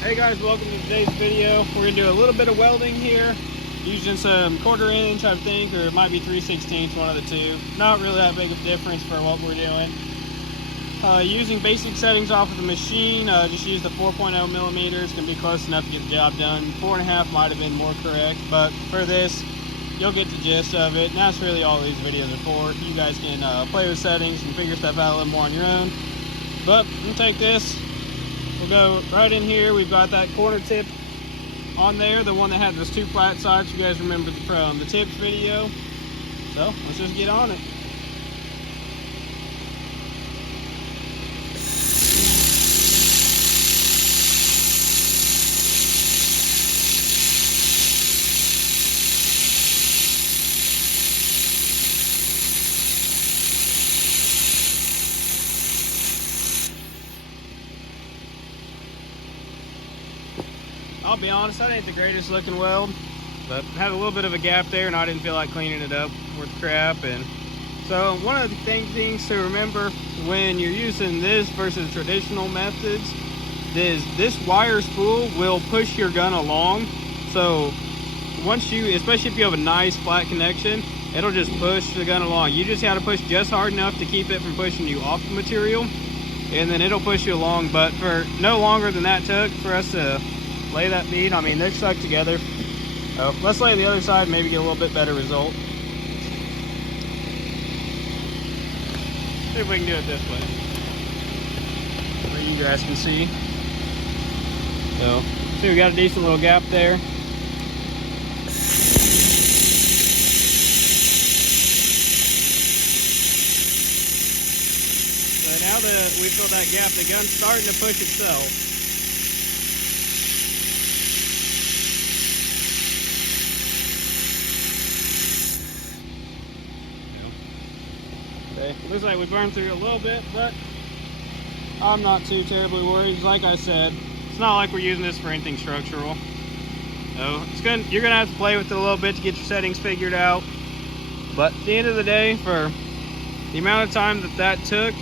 Hey guys, welcome to today's video. We're going to do a little bit of welding here, using some 1/4 inch, I think, or it might be 3/16, one of the two. Not really that big of a difference for what we're doing. Using basic settings off of the machine, just use the 4.0 millimeters. Can be close enough to get the job done. 4.5 might have been more correct, but for this, you'll get the gist of it. And that's really all these videos are for. You guys can play with settings and figure stuff out a little more on your own. But we'll take this. We'll go right in here. We've got that corner tip on there, the one that had those two flat sides. You guys remember from the tips video. So let's just get on it. I'll be honest, that ain't the greatest looking weld, but it had a little bit of a gap there and I didn't feel like cleaning it up worth crap. And so one of the things to remember when you're using this versus traditional methods is this wire spool will push your gun along. So once you, especially if you have a nice flat connection, it'll just push the gun along. You just have to push just hard enough to keep it from pushing you off the material, and then it'll push you along. But for no longer than that took for us to lay that bead. I mean, they're stuck together. So let's lay the other side, maybe get a little bit better result. See if we can do it this way, where you guys can see. So, see, we got a decent little gap there. So now that we fill that gap, the gun's starting to push itself. Okay, looks like we burned through a little bit, but I'm not too terribly worried. Like I said, it's not like we're using this for anything structural. So it's good. You're gonna have to play with it a little bit to get your settings figured out. But at the end of the day, for the amount of time that took,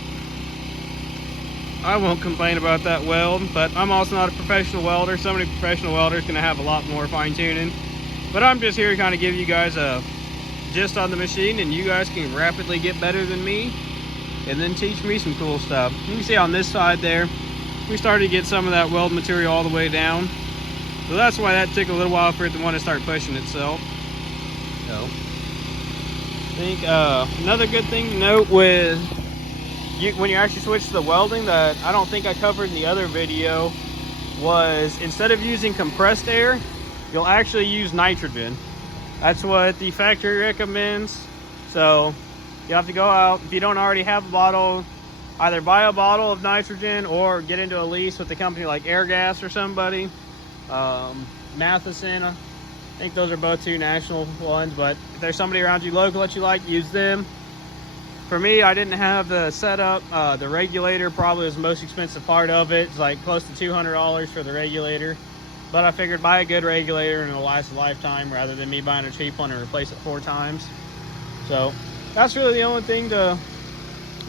I won't complain about that weld. But I'm also not a professional welder. Somebody professional welders gonna have a lot more fine tuning. But I'm just here to kind of give you guys a gist on the machine, and you guys can rapidly get better than me and then teach me some cool stuff. You can see on this side there, we started to get some of that weld material all the way down. So that's why that took a little while for it to want to start pushing itself. So I think another good thing to note with when you actually switch to the welding that I don't think I covered in the other video was, instead of using compressed air, you'll actually use nitrogen. That's what the factory recommends. So you have to go out, if you don't already have a bottle, either buy a bottle of nitrogen or get into a lease with a company like Airgas or somebody. Matheson, I think those are both two national ones, but if there's somebody around you local that you like, use them. For me, I didn't have the setup. The regulator probably was the most expensive part of it. It's like close to $200 for the regulator. But I figured buy a good regulator and it'll last a lifetime rather than me buying a cheap one and replace it 4 times. So that's really the only thing to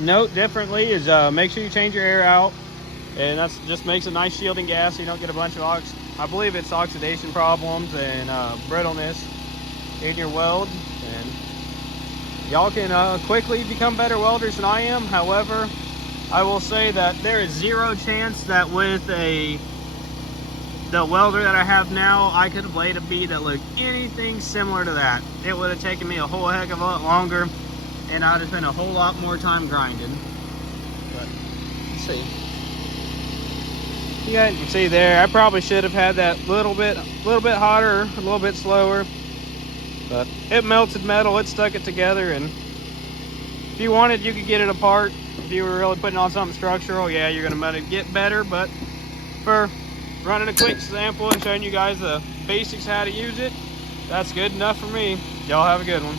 note differently is make sure you change your air out. And that just makes a nice shielding gas so you don't get a bunch of I believe it's oxidation problems and brittleness in your weld. And y'all can quickly become better welders than I am. However, I will say that there is zero chance that with the welder that I have now, I could have laid a bead that looked anything similar to that. It would have taken me a whole heck of a lot longer, and I'd have spent a whole lot more time grinding. But let's see. You guys can see there, I probably should have had that little bit hotter, a little bit slower. But it melted metal, it stuck it together, and if you wanted, you could get it apart. If you were really putting on something structural, yeah, you're gonna get better. But for running a quick example and showing you guys the basics how to use it, that's good enough for me. Y'all have a good one.